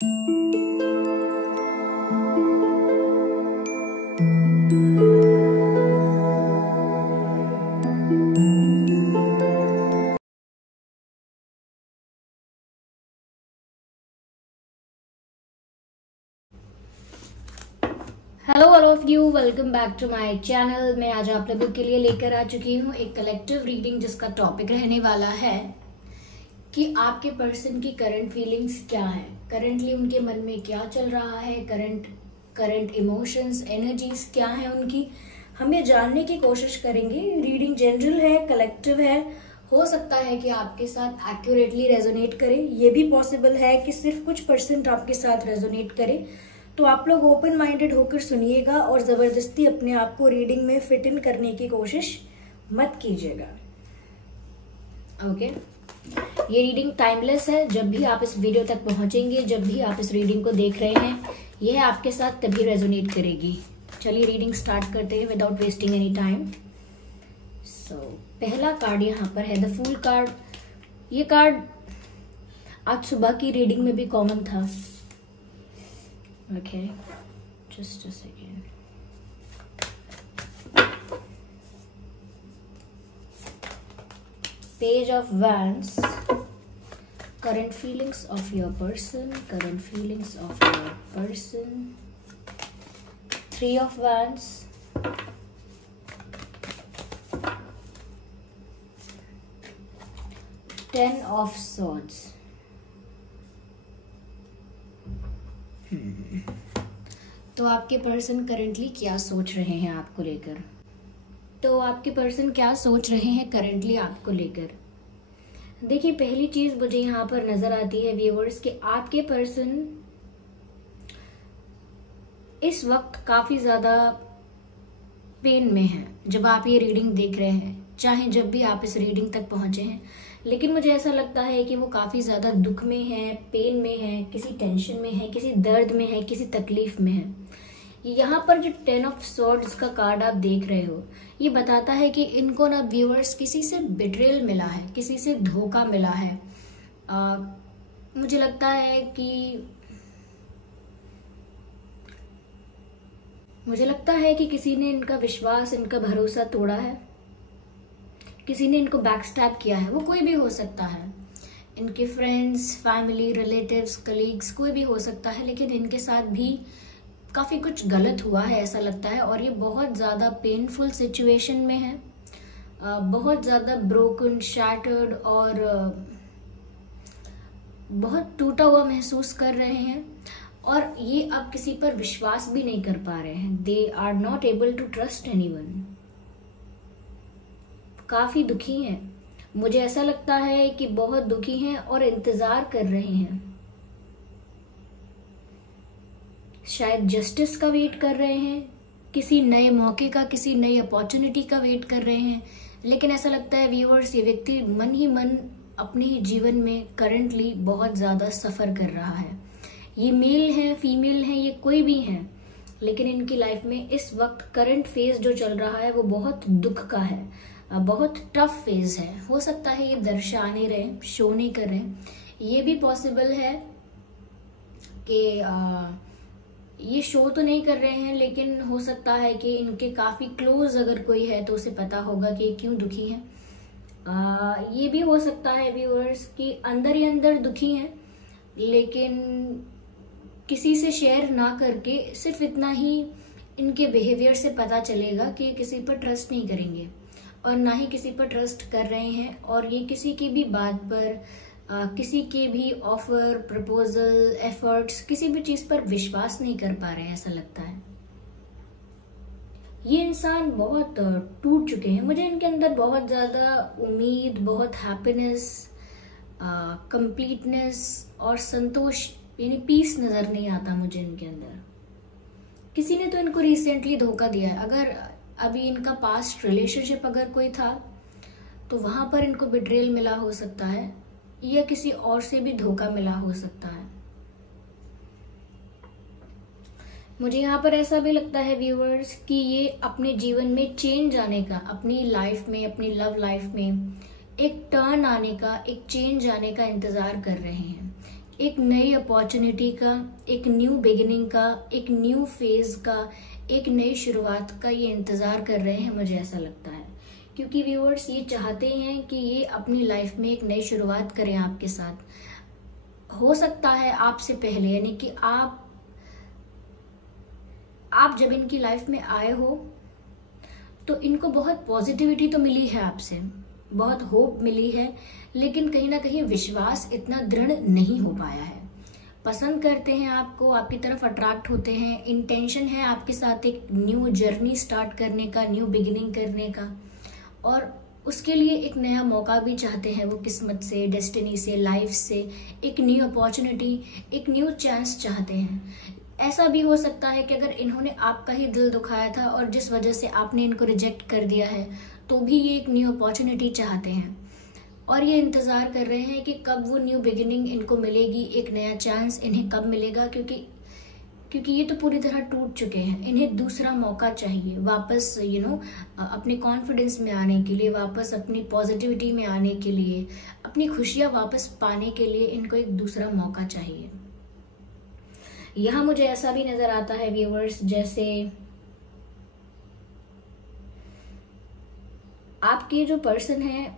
Hello all of you, welcome back to my channel. मैं आज आप लोगों के लिए लेकर आ चुकी हूँ एक कलेक्टिव रीडिंग जिसका टॉपिक रहने वाला है कि आपके पर्सन की करंट फीलिंग्स क्या है, करंटली उनके मन में क्या चल रहा है, करंट इमोशंस, एनर्जीज क्या है उनकी। हम ये जानने की कोशिश करेंगे। रीडिंग जनरल है, कलेक्टिव है। हो सकता है कि आपके साथ एक्यूरेटली रेजोनेट करे, ये भी पॉसिबल है कि सिर्फ कुछ परसेंट आपके साथ रेजोनेट करे। तो आप लोग ओपन माइंडेड होकर सुनिएगा और ज़बरदस्ती अपने आप को रीडिंग में फिट इन करने की कोशिश मत कीजिएगा। ओके, ये रीडिंग टाइमलेस है। जब भी आप इस वीडियो तक पहुंचेंगे, जब भी आप इस रीडिंग को देख रहे हैं, यह आपके साथ तभी रेजोनेट करेगी। चलिए रीडिंग स्टार्ट करते हैं विदाउट वेस्टिंग एनी टाइम। पहला कार्ड यहाँ पर है द फूल कार्ड। ये कार्ड आज सुबह की रीडिंग में भी कॉमन था। Okay, just a second. Page of Wands. Current feelings of your person. Current feelings of your person. Three of Wands. Ten of Swords. तो आपके पर्सन करंटली क्या सोच रहे हैं आपको लेकर? करंटली आपको लेकर? देखिए, पहली चीज मुझे यहाँ पर नजर आती है व्यूअर्स कि आपके पर्सन इस वक्त काफी ज्यादा पेन में है जब आप ये रीडिंग देख रहे हैं, चाहे जब भी आप इस रीडिंग तक पहुंचे हैं। लेकिन मुझे ऐसा लगता है कि वो काफी ज्यादा दुख में है, पेन में है, किसी टेंशन में है, किसी दर्द में है, किसी तकलीफ में है। यहाँ पर जो 10 ऑफ स्वॉर्ड्स का कार्ड आप देख रहे हो, ये बताता है कि इनको ना व्यूअर्स किसी से बिट्रेल मिला है, किसी से धोखा मिला है। मुझे लगता है कि किसी ने इनका विश्वास, इनका भरोसा तोड़ा है, किसी ने इनको बैकस्टैब किया है। वो कोई भी हो सकता है, इनके फ्रेंड्स, फैमिली, रिलेटिव्स, कलीग्स, कोई भी हो सकता है। लेकिन इनके साथ भी काफी कुछ गलत हुआ है ऐसा लगता है, और ये बहुत ज्यादा पेनफुल सिचुएशन में है, बहुत ज्यादा ब्रोकन, शैटर्ड और बहुत टूटा हुआ महसूस कर रहे हैं। और ये अब किसी पर विश्वास भी नहीं कर पा रहे हैं। They are not able to trust anyone. काफी दुखी हैं। मुझे ऐसा लगता है कि बहुत दुखी हैं और इंतजार कर रहे हैं। शायद जस्टिस का वेट कर रहे हैं, किसी नए मौके का, किसी नई अपॉर्चुनिटी का वेट कर रहे हैं। लेकिन ऐसा लगता है व्यूअर्स, ये व्यक्ति मन ही मन अपने ही जीवन में करंटली बहुत ज्यादा सफर कर रहा है। ये मेल है, फीमेल है, ये कोई भी है, लेकिन इनकी लाइफ में इस वक्त करंट फेज जो चल रहा है वो बहुत दुख का है, बहुत टफ फेज है। हो सकता है ये दर्शा नहीं रहे, शो नहीं कर रहे। ये भी पॉसिबल है कि ये शो तो नहीं कर रहे हैं, लेकिन हो सकता है कि इनके काफी क्लोज अगर कोई है तो उसे पता होगा कि क्यों दुखी है। ये भी हो सकता है व्यूअर्स कि अंदर ही अंदर दुखी हैं, लेकिन किसी से शेयर ना करके सिर्फ इतना ही इनके बिहेवियर से पता चलेगा कि किसी पर ट्रस्ट नहीं करेंगे और ना ही किसी पर ट्रस्ट कर रहे हैं। और ये किसी की भी बात पर, किसी के भी ऑफर, प्रपोजल, एफर्ट्स, किसी भी चीज पर विश्वास नहीं कर पा रहे हैं ऐसा लगता है। ये इंसान बहुत टूट चुके हैं। मुझे इनके अंदर बहुत ज्यादा उम्मीद, बहुत हैप्पीनेस, कंप्लीटनेस और संतोष यानी पीस नजर नहीं आता मुझे इनके अंदर। किसी ने तो इनको रिसेंटली धोखा दिया है। अगर अभी इनका पास्ट रिलेशनशिप अगर कोई था तो वहां पर इनको बिट्रेल मिला हो सकता है, या किसी और से भी धोखा मिला हो सकता है। मुझे यहाँ पर ऐसा भी लगता है व्यूअर्स कि ये अपने जीवन में चेंज आने का, अपनी लाइफ में, अपनी लव लाइफ में एक टर्न आने का, एक चेंज आने का इंतजार कर रहे हैं एक नई अपॉर्चुनिटी का, एक न्यू बिगिनिंग का, एक न्यू फेज का, एक नई शुरुआत का ये इंतजार कर रहे हैं, मुझे ऐसा लगता है। क्योंकि व्यूअर्स ये चाहते हैं कि ये अपनी लाइफ में एक नई शुरुआत करें आपके साथ। हो सकता है आपसे पहले, यानी कि आप जब इनकी लाइफ में आए हो तो इनको बहुत पॉजिटिविटी तो मिली है आपसे, बहुत होप मिली है, लेकिन कहीं ना कहीं विश्वास इतना दृढ़ नहीं हो पाया है। पसंद करते हैं आपको, आपकी तरफ अट्रैक्ट होते हैं, इंटेंशन है आपके साथ एक न्यू जर्नी स्टार्ट करने का, न्यू बिगिनिंग करने का, और उसके लिए एक नया मौका भी चाहते हैं वो, किस्मत से, डेस्टिनी से, लाइफ से एक न्यू अपॉर्चुनिटी, एक न्यू चांस चाहते हैं। ऐसा भी हो सकता है कि अगर इन्होंने आपका ही दिल दुखाया था और जिस वजह से आपने इनको रिजेक्ट कर दिया है, तो भी ये एक न्यू अपॉर्चुनिटी चाहते हैं और ये इंतजार कर रहे हैं कि कब वो न्यू बिगिनिंग इनको मिलेगी, एक नया चांस इन्हें कब मिलेगा। क्योंकि ये तो पूरी तरह टूट चुके हैं, इन्हें दूसरा मौका चाहिए वापस अपने कॉन्फिडेंस में आने के लिए, वापस अपनी पॉजिटिविटी में आने के लिए, अपनी खुशियां वापस पाने के लिए इनको एक दूसरा मौका चाहिए। यहाँ मुझे ऐसा भी नजर आता है व्यूअर्स, जैसे आपके जो पर्सन है,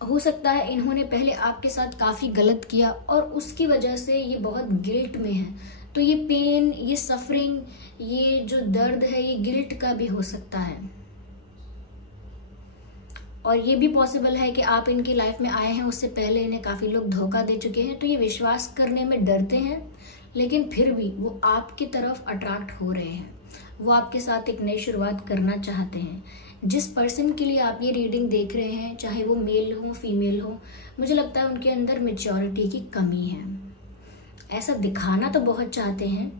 हो सकता है इन्होंने पहले आपके साथ काफी गलत किया और उसकी वजह से ये बहुत गिल्ट में है। तो ये पेन, ये सफरिंग, ये जो दर्द है, ये गिल्ट का भी हो सकता है। और ये भी पॉसिबल है कि आप इनकी लाइफ में आए हैं, उससे पहले इन्हें काफी लोग धोखा दे चुके हैं, तो ये विश्वास करने में डरते हैं, लेकिन फिर भी वो आपकी तरफ अट्रैक्ट हो रहे हैं। वो आपके साथ एक नई शुरुआत करना चाहते हैं। जिस पर्सन के लिए आप ये रीडिंग देख रहे हैं, चाहे वो मेल हो फीमेल हो, मुझे लगता है उनके अंदर मैच्योरिटी की कमी है। ऐसा दिखाना तो बहुत चाहते हैं,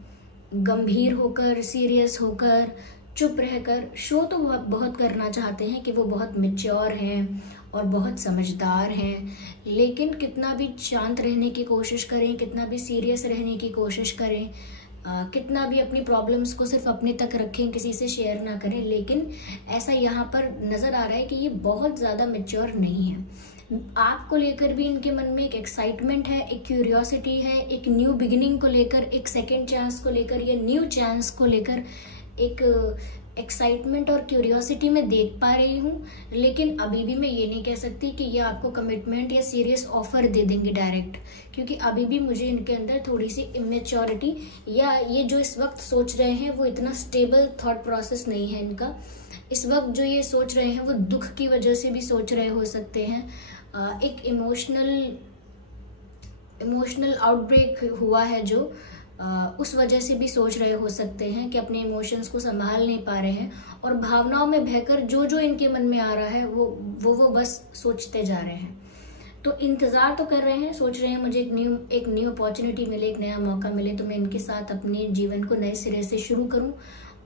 गंभीर होकर, सीरियस होकर, चुप रहकर शो तो बहुत करना चाहते हैं कि वो बहुत मैच्योर हैं और बहुत समझदार हैं, लेकिन कितना भी शांत रहने की कोशिश करें, कितना भी सीरियस रहने की कोशिश करें, कितना भी अपनी प्रॉब्लम्स को सिर्फ अपने तक रखें, किसी से शेयर ना करें, लेकिन ऐसा यहाँ पर नज़र आ रहा है कि ये बहुत ज़्यादा मैच्योर नहीं है। आपको लेकर भी इनके मन में एक एक्साइटमेंट है, एक क्यूरियोसिटी है, एक न्यू बिगिनिंग को लेकर, एक सेकेंड चांस को लेकर या न्यू चांस को लेकर एक एक्साइटमेंट और क्यूरियोसिटी में देख पा रही हूँ। लेकिन अभी भी मैं ये नहीं कह सकती कि ये आपको कमिटमेंट या सीरियस ऑफर दे देंगे डायरेक्ट, क्योंकि अभी भी मुझे इनके अंदर थोड़ी सी इमेच्योरिटी, या ये जो इस वक्त सोच रहे हैं वो इतना स्टेबल थॉट प्रोसेस नहीं है इनका। इस वक्त जो ये सोच रहे हैं वो दुख की वजह से भी सोच रहे हो सकते हैं, एक इमोशनल आउटब्रेक हुआ है जो, उस वजह से भी सोच रहे हो सकते हैं कि अपने इमोशंस को संभाल नहीं पा रहे हैं और भावनाओं में बहकर जो जो इनके मन में आ रहा है वो बस सोचते जा रहे हैं। तो इंतजार तो कर रहे हैं, सोच रहे हैं मुझे एक न्यू अपॉर्चुनिटी मिले, एक नया मौका मिले तो मैं इनके साथ अपने जीवन को नए सिरे से शुरू करूं।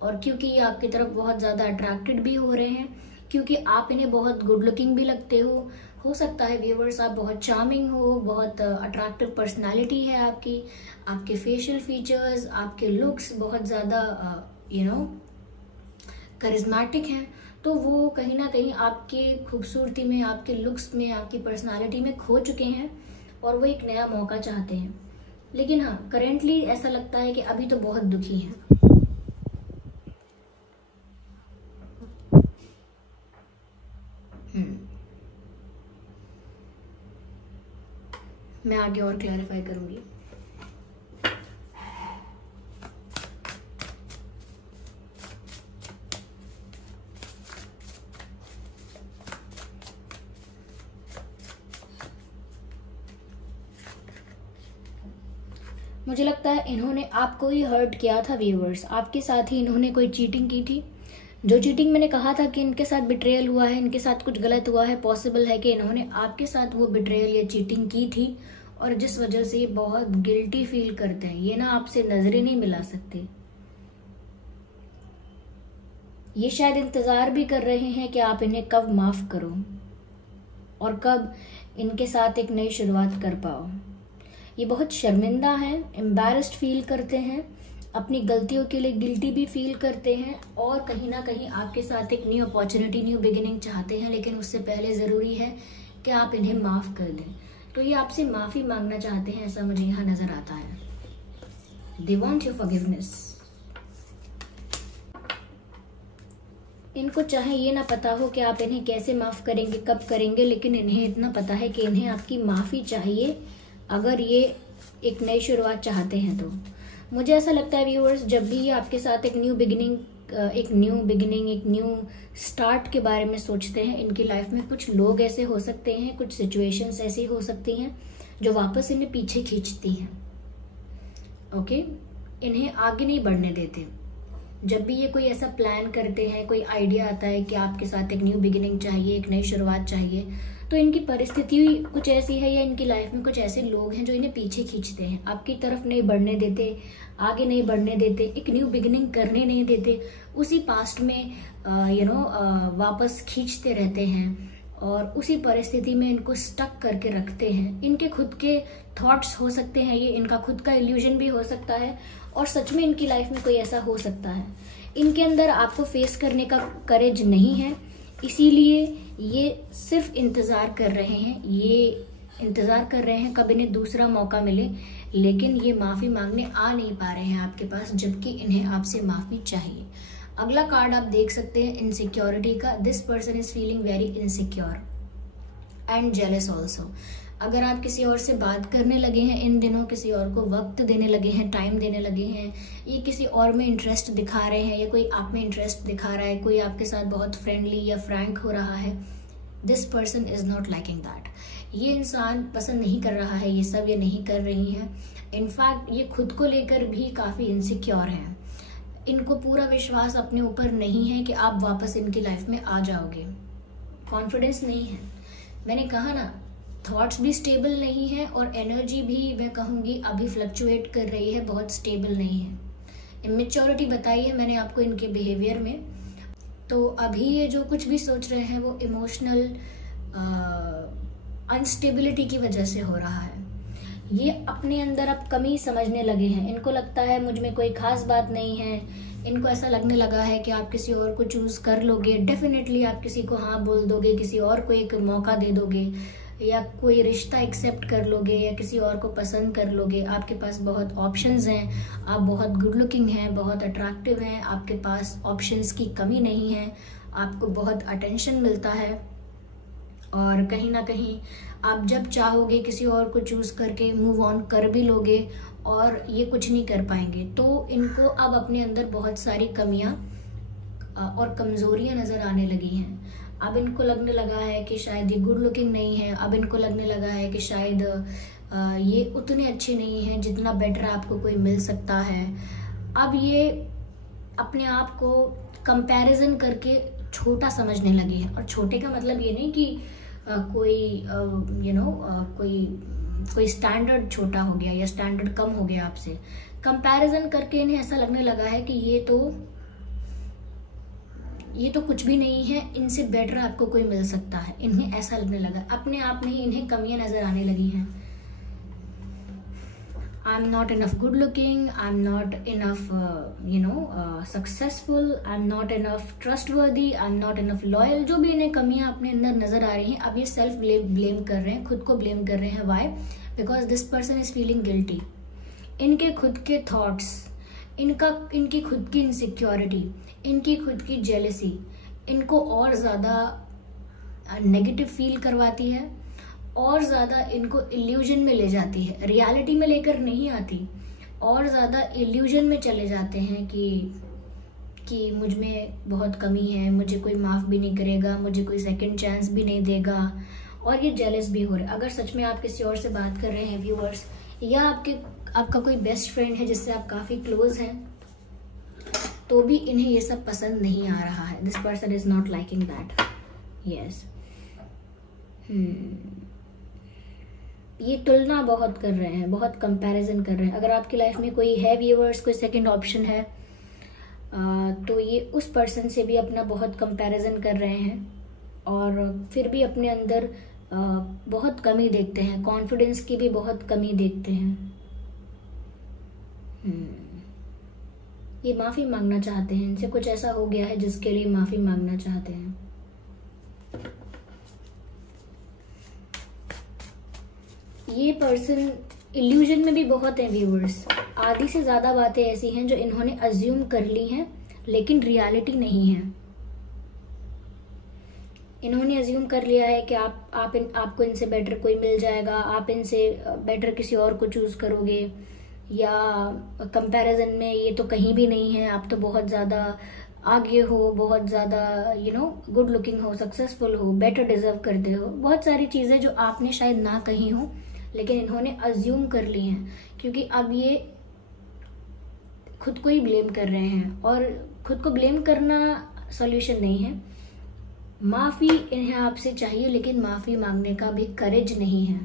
और क्योंकि ये आपकी तरफ बहुत ज्यादा अट्रैक्टेड भी हो रहे हैं, क्योंकि आप इन्हें बहुत गुड लुकिंग भी लगते हो सकता है व्यूअर्स आप बहुत चार्मिंग हो, बहुत अट्रैक्टिव पर्सनालिटी है आपकी, आपके फेशियल फीचर्स, आपके लुक्स बहुत ज़्यादा करिज्मेटिक हैं, तो वो कहीं ना कहीं आपके खूबसूरती में, आपके लुक्स में, आपकी पर्सनालिटी में खो चुके हैं और वो एक नया मौका चाहते हैं। लेकिन हाँ, करेंटली ऐसा लगता है कि अभी तो बहुत दुखी हैं। मैं आगे और क्लैरिफाई करूंगी। मुझे लगता है इन्होंने आपको ही हर्ट किया था व्यूअर्स, आपके साथ ही इन्होंने कोई चीटिंग की थी। जो चीटिंग मैंने कहा था कि इनके साथ बिट्रेयल हुआ है, इनके साथ कुछ गलत हुआ है, पॉसिबल है कि इन्होंने आपके साथ वो बिट्रेयल या चीटिंग की थी और जिस वजह से ये बहुत गिल्टी फील करते हैं। ये ना आपसे नजरें नहीं मिला सकते, ये शायद इंतजार भी कर रहे हैं कि आप इन्हें कब माफ करो और कब इनके साथ एक नई शुरुआत कर पाओ। ये बहुत शर्मिंदा हैं, एम्बैरेस्ड फील करते हैं, अपनी गलतियों के लिए गिल्टी भी फील करते हैं और कहीं ना कहीं आपके साथ एक न्यू अपॉर्चुनिटी, न्यू बिगिनिंग चाहते हैं। लेकिन उससे पहले ज़रूरी है कि आप इन्हें माफ़ कर दें, तो ये आपसे माफी मांगना चाहते हैं, ऐसा मुझे यहाँ नजर आता है। They want your forgiveness. इनको चाहे ये ना पता हो कि आप इन्हें कैसे माफ करेंगे, कब करेंगे, लेकिन इन्हें इतना पता है कि इन्हें आपकी माफी चाहिए अगर ये एक नई शुरुआत चाहते हैं तो। मुझे ऐसा लगता है व्यूअर्स, जब भी ये आपके साथ एक न्यू बिगिनिंग, एक न्यू स्टार्ट के बारे में सोचते हैं, इनकी लाइफ में कुछ लोग ऐसे हो सकते हैं, कुछ सिचुएशंस ऐसी हो सकती हैं जो वापस इन्हें पीछे खींचती हैं। ओके, इन्हें आगे नहीं बढ़ने देते। जब भी ये कोई ऐसा प्लान करते हैं, कोई आइडिया आता है कि आपके साथ एक न्यू बिगिनिंग चाहिए, एक नई शुरुआत चाहिए, तो इनकी परिस्थिति कुछ ऐसी है या इनकी लाइफ में कुछ ऐसे लोग हैं जो इन्हें पीछे खींचते हैं, आपकी तरफ नहीं बढ़ने देते, आगे नहीं बढ़ने देते, एक न्यू बिगिनिंग करने नहीं देते, उसी पास्ट में वापस खींचते रहते हैं और उसी परिस्थिति में इनको स्टक करके रखते हैं। इनके खुद के थॉट्स हो सकते हैं, ये इनका खुद का इल्यूजन भी हो सकता है और सच में इनकी लाइफ में कोई ऐसा हो सकता है। इनके अंदर आपको फेस करने का करेज नहीं है, इसीलिए ये सिर्फ इंतजार कर रहे हैं, ये इंतजार कर रहे हैं कब इन्हें दूसरा मौका मिले, लेकिन ये माफी मांगने आ नहीं पा रहे हैं आपके पास, जबकि इन्हें आपसे माफी चाहिए। अगला कार्ड आप देख सकते हैं इनसिक्योरिटी का। This person is feeling very insecure and jealous also. अगर आप किसी और से बात करने लगे हैं इन दिनों, किसी और को वक्त देने लगे हैं, टाइम देने लगे हैं, ये किसी और में इंटरेस्ट दिखा रहे हैं या कोई आप में इंटरेस्ट दिखा रहा है, कोई आपके साथ बहुत फ्रेंडली या फ्रैंक हो रहा है, this person is not liking that. ये इंसान पसंद नहीं कर रहा है ये सब, ये नहीं कर रही है। इनफैक्ट ये खुद को लेकर भी काफी इनसिक्योर हैं। इनको पूरा विश्वास अपने ऊपर नहीं है कि आप वापस इनकी लाइफ में आ जाओगे, कॉन्फिडेंस नहीं है। मैंने कहा ना, थॉट्स भी स्टेबल नहीं है और एनर्जी भी मैं कहूँगी अभी फ्लक्चुएट कर रही है, बहुत स्टेबल नहीं है। इमेच्योरिटी बताई है मैंने आपको इनके बिहेवियर में। तो अभी ये जो कुछ भी सोच रहे हैं वो इमोशनल अनस्टेबिलिटी की वजह से हो रहा है। ये अपने अंदर अब कमी समझने लगे हैं। इनको लगता है मुझ में कोई खास बात नहीं है। इनको ऐसा लगने लगा है कि आप किसी और को चूज कर लोगे, डेफिनेटली आप किसी को हाँ बोल दोगे, किसी और को एक मौका दे दोगे या कोई रिश्ता एक्सेप्ट कर लोगे या किसी और को पसंद कर लोगे। आपके पास बहुत ऑप्शंस हैं, आप बहुत गुड लुकिंग हैं, बहुत अट्रैक्टिव हैं, आपके पास ऑप्शंस की कमी नहीं है, आपको बहुत अटेंशन मिलता है और कहीं ना कहीं आप जब चाहोगे किसी और को चूज करके मूव ऑन कर भी लोगे और ये कुछ नहीं कर पाएंगे। तो इनको अब अपने अंदर बहुत सारी कमियां और कमजोरियां नजर आने लगी हैं। अब इनको लगने लगा है कि शायद ये गुड लुकिंग नहीं है। अब इनको लगने लगा है कि शायद ये उतने अच्छे नहीं हैं जितना बेटर आपको कोई मिल सकता है। अब ये अपने आप को कंपैरिजन करके छोटा समझने लगे हैं। और छोटे का मतलब ये नहीं कि कोई स्टैंडर्ड छोटा हो गया या स्टैंडर्ड कम हो गया आपसे। कंपैरिजन करके इन्हें ऐसा लगने लगा है कि ये तो कुछ भी नहीं है, इनसे बेटर आपको कोई मिल सकता है। इन्हें ऐसा लगने लगा, अपने आप में ही इन्हें कमियां नजर आने लगी हैं। I am not enough good looking, I am not enough successful, I am not enough trustworthy, I am not enough loyal. जो भी इन्हें कमियां अपने अंदर नजर आ रही हैं, अब ये सेल्फ ब्लेम कर रहे हैं, खुद को ब्लेम कर रहे हैं। Why? Because this person is feeling guilty. इनके खुद के थॉट्स, इनकी खुद की इनसिक्योरिटी, इनकी खुद की जेलसी इनको और ज्यादा नेगेटिव फील करवाती है और ज्यादा इनको इल्यूजन में ले जाती है, रियलिटी में लेकर नहीं आती। और ज्यादा इल्यूजन में चले जाते हैं कि मुझ में बहुत कमी है, मुझे कोई माफ भी नहीं करेगा, मुझे कोई सेकंड चांस भी नहीं देगा। और ये जेलस भी हो रहे। अगर सच में आप किसी और से बात कर रहे हैं व्यूअर्स, या आपका कोई बेस्ट फ्रेंड है जिससे आप काफी क्लोज हैं, तो भी इन्हें ये सब पसंद नहीं आ रहा है। This person is not liking that. Yes, ये तुलना बहुत कर रहे हैं, बहुत कंपैरिजन कर रहे हैं। अगर आपकी लाइफ में कोई है व्यूअर्स, कोई सेकंड ऑप्शन है, तो ये उस पर्सन से भी अपना बहुत कंपैरिजन कर रहे हैं और फिर भी अपने अंदर बहुत कमी देखते हैं, कॉन्फिडेंस की भी बहुत कमी देखते हैं। ये माफी मांगना चाहते हैं, इनसे कुछ ऐसा हो गया है जिसके लिए माफी मांगना चाहते हैं। ये पर्सन इल्यूजन में भी बहुत है व्यूअर्स। आधी से ज्यादा बातें ऐसी हैं जो इन्होंने अज्यूम कर ली हैं लेकिन रियलिटी नहीं है। इन्होंने अज्यूम कर लिया है कि आपको इनसे बेटर कोई मिल जाएगा, आप इनसे बेटर किसी और को चूज करोगे, या कंपैरिजन में ये तो कहीं भी नहीं है, आप तो बहुत ज्यादा आगे हो, बहुत ज्यादा गुड लुकिंग हो, सक्सेसफुल हो, बेटर डिजर्व करते हो। बहुत सारी चीजें जो आपने शायद ना कही हो लेकिन इन्होंने अज्यूम कर ली हैं, क्योंकि अब ये खुद को ही ब्लेम कर रहे हैं और खुद को ब्लेम करना सॉल्यूशन नहीं है। माफी इन्हें आपसे चाहिए लेकिन माफी मांगने का भी करेज नहीं है।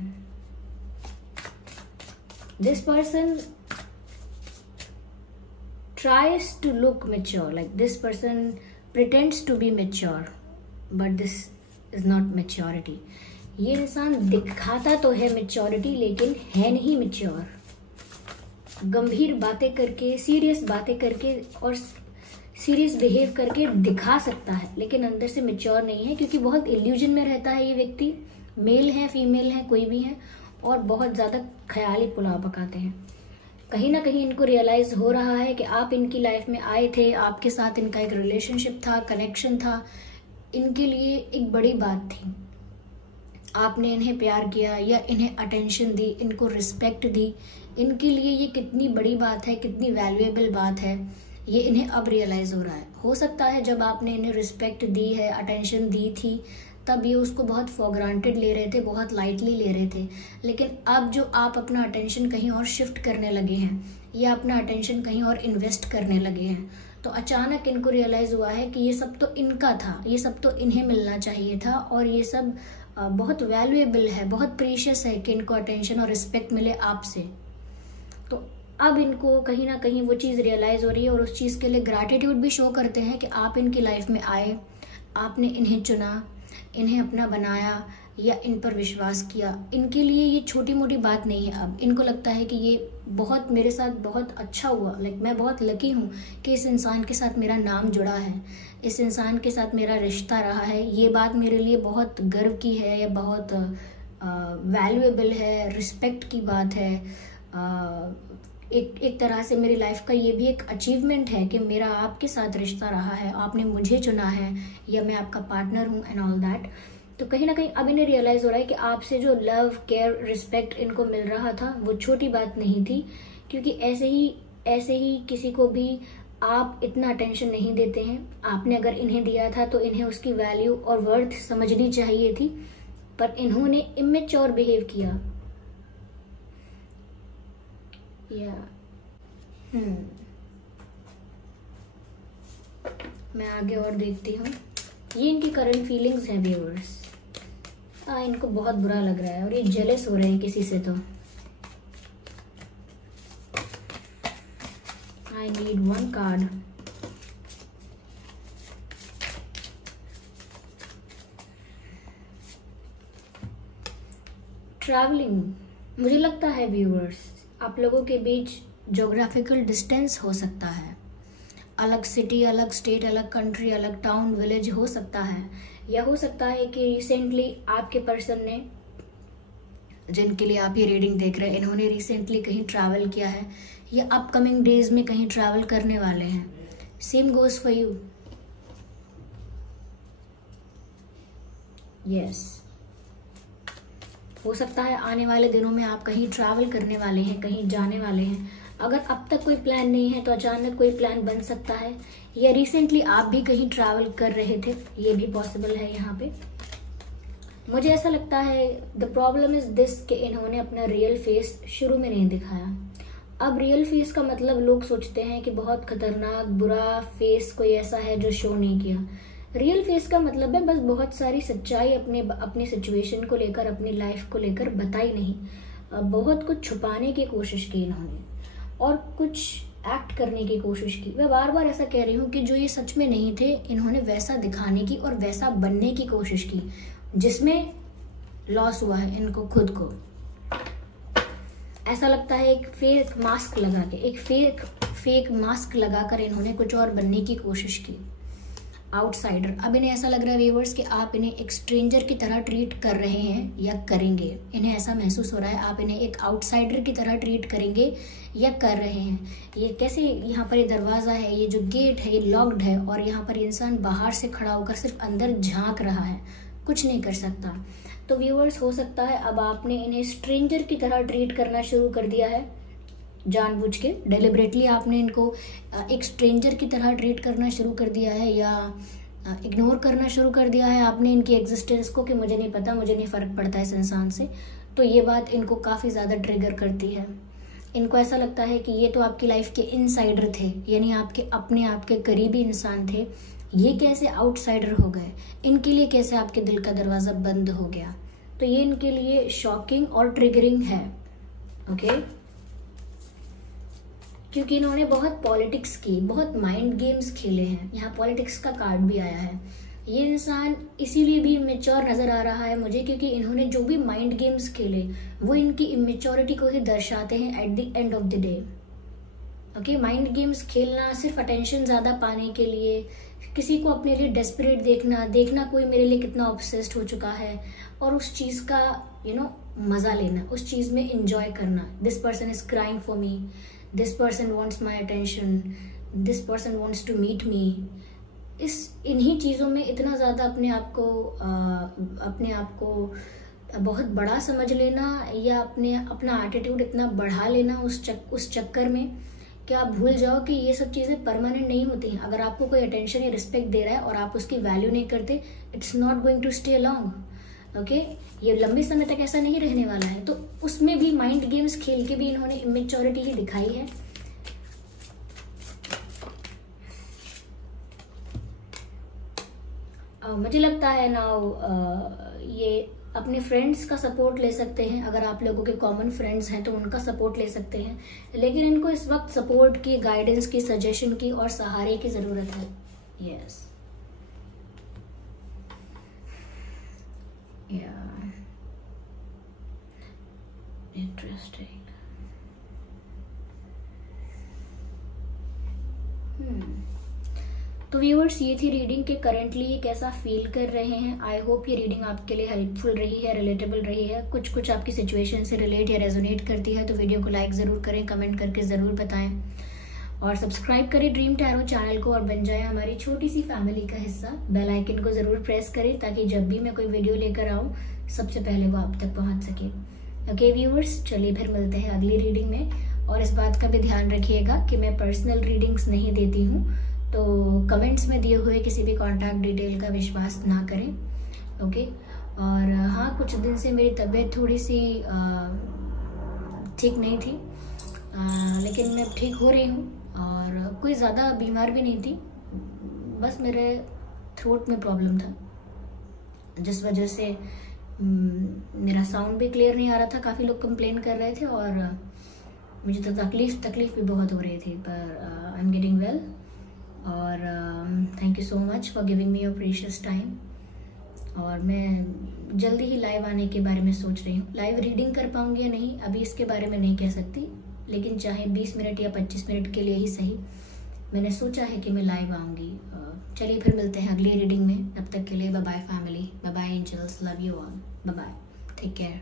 This person tries to look mature, like this person pretends to be mature, but this is not maturity. ये इंसान दिखाता तो है मेच्योरिटी लेकिन है नहीं मेच्योर। गंभीर बातें करके, सीरियस बातें करके और सीरियस बिहेव करके दिखा सकता है लेकिन अंदर से मेच्योर नहीं है, क्योंकि बहुत इल्यूजन में रहता है ये व्यक्ति। मेल है, फीमेल है, कोई भी है, और बहुत ज्यादा ख्याली पुलाव पकाते हैं। कहीं ना कहीं इनको रियलाइज हो रहा है कि आप इनकी लाइफ में आए थे, आपके साथ इनका एक रिलेशनशिप था, कनेक्शन था, इनके लिए एक बड़ी बात थी। आपने इन्हें प्यार किया या इन्हें अटेंशन दी, इनको रिस्पेक्ट दी, इनके लिए ये कितनी बड़ी बात है, कितनी वैल्यूएबल बात है, ये इन्हें अब रियलाइज हो रहा है। हो सकता है जब आपने इन्हें रिस्पेक्ट दी है, अटेंशन दी थी, तब ये उसको बहुत फॉर ग्रांटेड ले रहे थे, बहुत लाइटली ले रहे थे। लेकिन अब जो आप अपना अटेंशन कहीं और शिफ्ट करने लगे हैं या अपना अटेंशन कहीं और इन्वेस्ट करने लगे हैं, तो अचानक इनको रियलाइज हुआ है कि ये सब तो इनका था, ये सब तो इन्हें मिलना चाहिए था, और ये सब बहुत वैल्यूएबल है, बहुत प्रीशियस है कि इनको अटेंशन और रिस्पेक्ट मिले आपसे। तो अब इनको कहीं ना कहीं वो चीज़ रियलाइज हो रही है और उस चीज़ के लिए ग्रैटिट्यूड भी शो करते हैं कि आप इनकी लाइफ में आए, आपने इन्हें चुना, इन्हें अपना बनाया या इन पर विश्वास किया। इनके लिए ये छोटी मोटी बात नहीं है। अब इनको लगता है कि ये बहुत मेरे साथ बहुत अच्छा हुआ, लाइक मैं बहुत लकी हूँ कि इस इंसान के साथ मेरा नाम जुड़ा है, इस इंसान के साथ मेरा रिश्ता रहा है। ये बात मेरे लिए बहुत गर्व की है या बहुत वैल्यूएबल है, रिस्पेक्ट की बात है। एक तरह से मेरी लाइफ का ये भी एक अचीवमेंट है कि मेरा आपके साथ रिश्ता रहा है, आपने मुझे चुना है या मैं आपका पार्टनर हूँ एंड ऑल दैट। तो कहीं ना कहीं अब इन्हें रियलाइज हो रहा है कि आपसे जो लव, केयर, रिस्पेक्ट इनको मिल रहा था वो छोटी बात नहीं थी, क्योंकि ऐसे ही किसी को भी आप इतना अटेंशन नहीं देते हैं। आपने अगर इन्हें दिया था तो इन्हें उसकी वैल्यू और वर्थ समझनी चाहिए थी, पर इन्होंने इमेच्योर बिहेव किया। मैं आगे और देखती हूँ। ये इनकी करंट फीलिंग्स हैं व्यूअर्स। इनको बहुत बुरा लग रहा है और ये जेलस हो रहे हैं किसी से। तो I need one card. Travelling, मुझे लगता है व्यूअर्स आप लोगों के बीच ज्योग्राफिकल डिस्टेंस हो सकता है। अलग सिटी, अलग स्टेट, अलग कंट्री, अलग टाउन, विलेज हो सकता है, या हो सकता है कि रिसेंटली आपके पर्सन ने, जिनके लिए आप ये रीडिंग देख रहे हैं, इन्होंने रिसेंटली कहीं ट्रैवल किया है या अपकमिंग डेज में कहीं ट्रैवल करने वाले हैं। Same goes for you. Yes, हो सकता है आने वाले दिनों में आप कहीं ट्रैवल करने वाले हैं, कहीं जाने वाले हैं। अगर अब तक कोई प्लान नहीं है तो अचानक कोई प्लान बन सकता है, या रिसेंटली आप भी कहीं ट्रैवल कर रहे थे, ये भी पॉसिबल है यहाँ पे। मुझे ऐसा लगता है द प्रॉब्लम इज दिस कि इन्होंने अपना रियल फेस शुरू में नहीं दिखाया। अब रियल फेस का मतलब लोग सोचते हैं कि बहुत खतरनाक बुरा फेस कोई ऐसा है जो शो नहीं किया। रियल फेस का मतलब है बस बहुत सारी सच्चाई अपने सिचुएशन को लेकर, अपनी लाइफ को लेकर बताई नहीं। बहुत कुछ छुपाने की कोशिश की इन्होंने और कुछ एक्ट करने की कोशिश की। मैं बार बार ऐसा कह रही हूँ कि जो ये सच में नहीं थे, इन्होंने वैसा दिखाने की और वैसा बनने की कोशिश की, जिसमें लॉस हुआ है इनको खुद को। ऐसा लगता है एक फेक मास्क लगा के, एक फेक मास्क लगाकर इन्होंने कुछ और बनने की कोशिश की। आउटसाइडर। अब इन्हें ऐसा लग रहा है व्यूअर्स कि आप इन्हें एक स्ट्रेंजर की तरह ट्रीट कर रहे हैं या करेंगे। इन्हें ऐसा महसूस हो रहा है आप इन्हें एक आउटसाइडर की तरह ट्रीट करेंगे या कर रहे हैं। ये कैसे, यहाँ पर ये दरवाज़ा है, ये जो गेट है ये लॉक्ड है और यहाँ पर इंसान बाहर से खड़ा होकर सिर्फ अंदर झांक रहा है, कुछ नहीं कर सकता। तो व्यूअर्स हो सकता है अब आपने इन्हें स्ट्रेंजर की तरह ट्रीट करना शुरू कर दिया है, जानबूझ के डेलिबरेटली आपने इनको एक स्ट्रेंजर की तरह ट्रीट करना शुरू कर दिया है या इग्नोर करना शुरू कर दिया है आपने इनकी एग्जिस्टेंस को, कि मुझे नहीं पता, मुझे नहीं फ़र्क पड़ता इस इंसान से। तो ये बात इनको काफ़ी ज़्यादा ट्रिगर करती है। इनको ऐसा लगता है कि ये तो आपकी लाइफ के इनसाइडर थे, यानी आपके अपने आपके करीबी इंसान थे, ये कैसे आउटसाइडर हो गए, इनके लिए कैसे आपके दिल का दरवाज़ा बंद हो गया। तो ये इनके लिए शॉकिंग और ट्रिगरिंग है, ओके। क्योंकि इन्होंने बहुत पॉलिटिक्स की, बहुत माइंड गेम्स खेले हैं, यहाँ पॉलिटिक्स का कार्ड भी आया है। ये इंसान इसीलिए भी इमेच्योर नज़र आ रहा है मुझे, क्योंकि इन्होंने जो भी माइंड गेम्स खेले वो इनकी इमेच्योरिटी को ही दर्शाते हैं at the end of the day, okay. Mind games खेलना सिर्फ अटेंशन ज़्यादा पाने के लिए, किसी को अपने लिए डेस्परेट देखना कोई मेरे लिए कितना ऑब्सेस्ड हो चुका है, और उस चीज़ का मज़ा लेना, उस चीज़ में इंजॉय करना। This person is crying for me, this person wants my attention, this person wants to meet me. इन्हीं चीज़ों में इतना ज़्यादा अपने आप को बहुत बड़ा समझ लेना या अपना एटीट्यूड इतना बढ़ा लेना उस चक्कर में कि आप भूल जाओ कि ये सब चीज़ें परमानेंट नहीं होती हैं। अगर आपको कोई अटेंशन या रिस्पेक्ट दे रहा है और आप उसकी वैल्यू नहीं करते, it's not going to stay long, okay. ये लंबे समय तक ऐसा नहीं रहने वाला है। तो उसमें भी माइंड गेम्स खेल के भी इन्होंने इमेच्योरिटी ही दिखाई है। मुझे लगता है नाउ ये अपने फ्रेंड्स का सपोर्ट ले सकते हैं। अगर आप लोगों के कॉमन फ्रेंड्स हैं तो उनका सपोर्ट ले सकते हैं, लेकिन इनको इस वक्त सपोर्ट की, गाइडेंस की, सजेशन की और सहारे की ज़रूरत है। Yes, interesting. तो व्यूअर्स, ये थी रीडिंग के करंटली ये कैसा फील कर रहे हैं। आई होप ये रीडिंग आपके लिए हेल्पफुल रही है, रिलेटेबल रही है, कुछ आपकी सिचुएशन से रिलेट या रेजोनेट करती है। तो वीडियो को लाइक ज़रूर करें, कमेंट करके ज़रूर बताएं और सब्सक्राइब करें ड्रीम टैरो चैनल को और बन जाए हमारी छोटी सी फैमिली का हिस्सा। बेल आइकन को ज़रूर प्रेस करें ताकि जब भी मैं कोई वीडियो लेकर आऊँ सबसे पहले वो आप तक पहुँच सके। ओके व्यूअर्स, चलिए फिर मिलते हैं अगली रीडिंग में। और इस बात का भी ध्यान रखिएगा कि मैं पर्सनल रीडिंग्स नहीं देती हूँ, तो कमेंट्स में दिए हुए किसी भी कॉन्टैक्ट डिटेल का विश्वास ना करें, ओके। और हाँ, कुछ दिन से मेरी तबीयत थोड़ी सी ठीक नहीं थी, लेकिन मैं ठीक हो रही हूँ और कोई ज़्यादा बीमार भी नहीं थी। बस मेरे थ्रोट में प्रॉब्लम था, जिस वजह से मेरा साउंड भी क्लियर नहीं आ रहा था। काफ़ी लोग कंप्लेन कर रहे थे और मुझे तो तकलीफ भी बहुत हो रही थी, पर आई एम गेटिंग वेल। और thank you so much for giving me your precious time. और मैं जल्दी ही लाइव आने के बारे में सोच रही हूँ। लाइव रीडिंग कर पाऊँगी या नहीं अभी इसके बारे में नहीं कह सकती, लेकिन चाहे 20 मिनट या 25 मिनट के लिए ही सही, मैंने सोचा है कि मैं लाइव आऊँगी। चलिए फिर मिलते हैं अगली रीडिंग में। तब तक के लिए bye bye family, bye bye angels, love you all, bye bye, take care.